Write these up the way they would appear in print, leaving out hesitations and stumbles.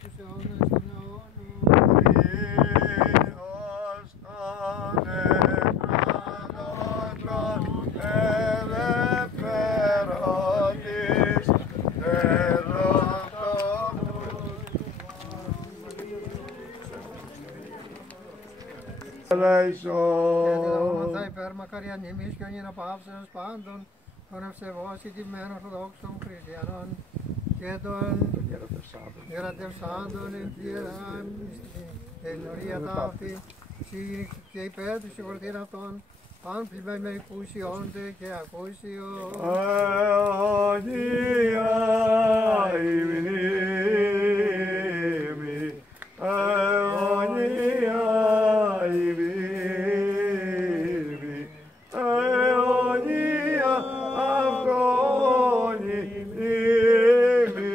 τους αιώνας των αιώνων. Θα υπερμακαριαν ημείς και όνειρα παύσεως πάντων των ευσεβώς ηττημένων ορθοδόξων χριστιανών και των γερατευσάντων εν ορία ταύτη και υπέρ του συγχωρητήρ αυτών αν πλημμένοι ακούσιόνται και ακούσιο. Αγία η μνήμη, αιωνία η μνήμη, αιωνία αυτόν η μνήμη.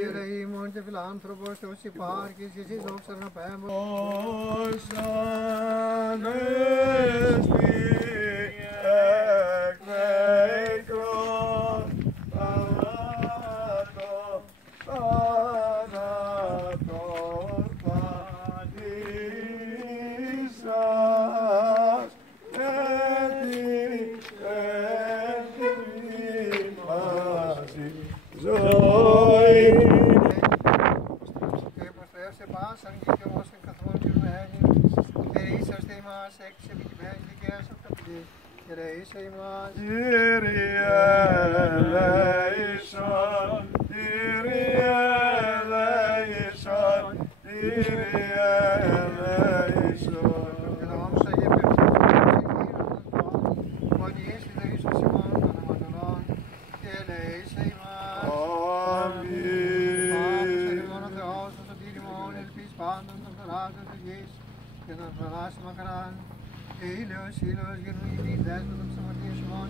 Κύριε ημών και φιλάνθρωπος Θεός υπάρχεις και εσείς όψερ να πέμπω. Όσαν εσπί εκ νεκρών θανάτων, θανάτων πατήσας, ετοιμάσει ζωή. Και υποστρέψε πάσαν και όσων καθόλου κυρμένοι, και είσαστε ημάς έξι επιτυχημένοι δικαίας αυταπητή, και ρεήσε ημάς. Kyrie eleison, Kyrie eleison, Kyrie eleison. Και δόξα και περισσότερος φωνής της δεήσεως ημών των αμαρτωλών, και ελεήσε ημάς. Αμήν. Άμεσα ημών ο Θεός, ο σωτήρ ημών, ελπίς πάντων των θωράτων της γης, και των θωράσιμων μακράν, και ήλιος, ήλιος, γερνογητή, δέσποτον της αμαρτίας ημών,